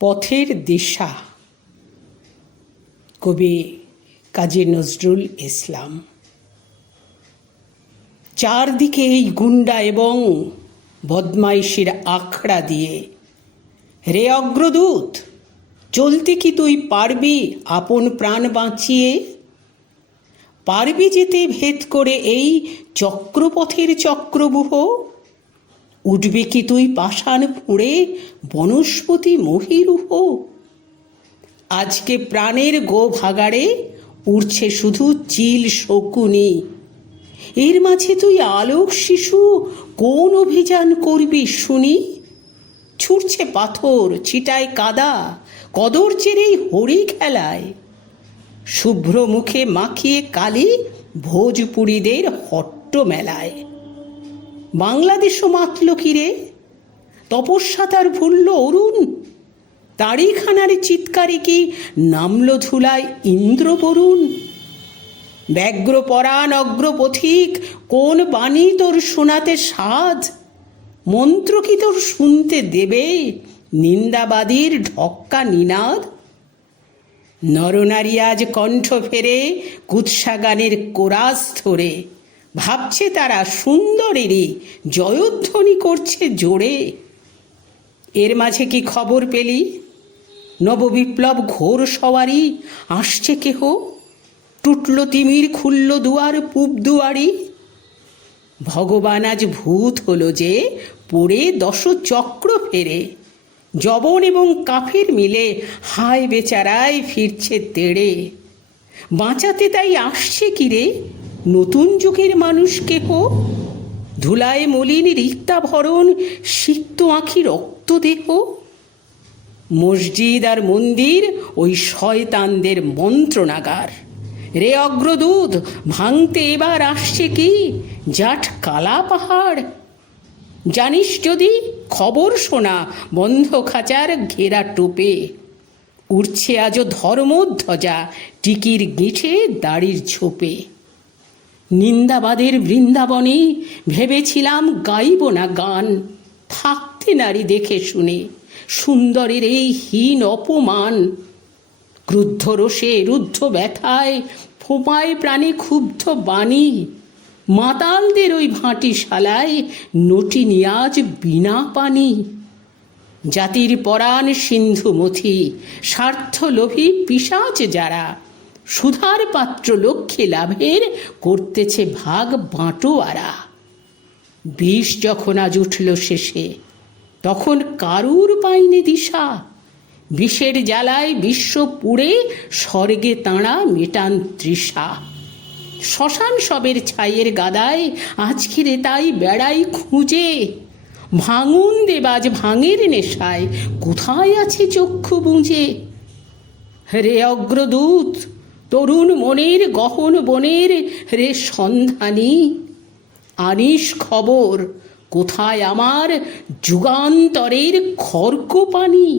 পথের দিশা। কবি কাজী নজরুল ইসলাম। চারদিকে এই গুন্ডা এবং বদমাইশির আখড়া দিয়ে, রে অগ্রদূত, চলতে কি তুই পারবি আপন প্রাণ বাঁচিয়ে? পারবি যেতে ভেদ করে এই চক্রপথের চক্রবুহ? উঠবি কি তুই পাষাণ ফুঁড়ে বনস্পতি মহিরুহ? আজকে প্রাণের গো ভাগাড়ে উড়ছে শুধু চিল শকুনি। এর মাঝে তুই আলোক শিশু কোন অভিযান করবি শুনি? ছুটছে পাথর, ছিটায় কাদা, কদর চেরেই হরি খেলায়। শুভ্র মুখে মাখিয়ে কালি ভোজপুরীদের হট্ট মেলায়। বাংলাদেশও মাতল কিরে, তপস্যা তার ভুলল অরুণ? তারিখানার চিৎকারে কি নামল ধুলায় ইন্দ্রবরুণ? ব্যগ্র পরাণ অগ্রপথিক, কোন বাণী তোর শোনাতে সাজ? মন্ত্র কি তোর শুনতে দেবে নিন্দাবাদীর ঢক্কা নিনাদ? নরনারী আজ কণ্ঠ ফেরে কুৎসা গানের কোরাস ধরে, ভাবছে তারা সুন্দরেরই জয়ধ্বনি করছে জোরে। এর মাঝে কি খবর পেলি? নববিপ্লব ঘোর সওয়ারি আসছে কেহ, টুটল তিমির খুলল দুয়ার পূব দুয়ারি। ভগবান আজ ভূত হলো যে পড়ে দশ চক্র ফেরে, জবন এবং কাফের মিলে হায় বেচারায় ফিরছে তেড়ে। বাঁচাতে তাই আসছে কিরে নতুন যুগের মানুষ কেহ? ধুলায় মলিন রিক্তাভরণ, সিক্ত আঁখি রক্ত দেহ। মসজিদ আর মন্দির ওই শয়তানদের মন্ত্রণাগার। রে অগ্রদূত, ভাঙতে এবার আসছে কি জাট কালা পাহাড়? জানিস যদি খবর শোনা বন্ধ খাঁচার ঘেরা টোপে। উড়ছে আজও ধর্মধ্বজা টিকির গিঁঠে দাড়ির ঝোপে। নিন্দাবাদের বৃন্দাবনে ভেবেছিলাম গাইব না গান, থাকতে নারী দেখে শুনে সুন্দরের এই হীন অপমান। ক্রুদ্ধ রোষে রুদ্ধ ব্যথায় ফোঁপায় প্রাণে ক্ষুব্ধ বাণী। মাতালদের ওই ভাঁটি শালায় নটি নিয়াজ বিনা পানি। জাতির পরাণ সিন্ধু মথি, স্বার্থলোভী পিশাচ যারা, সুধার পাত্র লক্ষ্মী লাভের করতেছে ভাগ বাঁটোয়ারা। বিষ যখন আজ উঠল শেষে, তখন কারুর পায়নি দিশা। বিষের জ্বালায় বিশ্ব পুড়ে স্বর্গে তাঁরা মেটান তৃষা। শ্মশান সবের ছাইয়ের গাদায় আজকেরে তাই বেড়াই খুঁজে। ভাঙুন দেবাজ ভাঙের নেশায় কোথায় আছে চক্ষু বুঁজে? রে অগ্রদূত, তরুণ মনের গহন বনের রে সন্ধানী, আনিস খবর কোথায় আমার যুগান্তরের খড়গ পানি?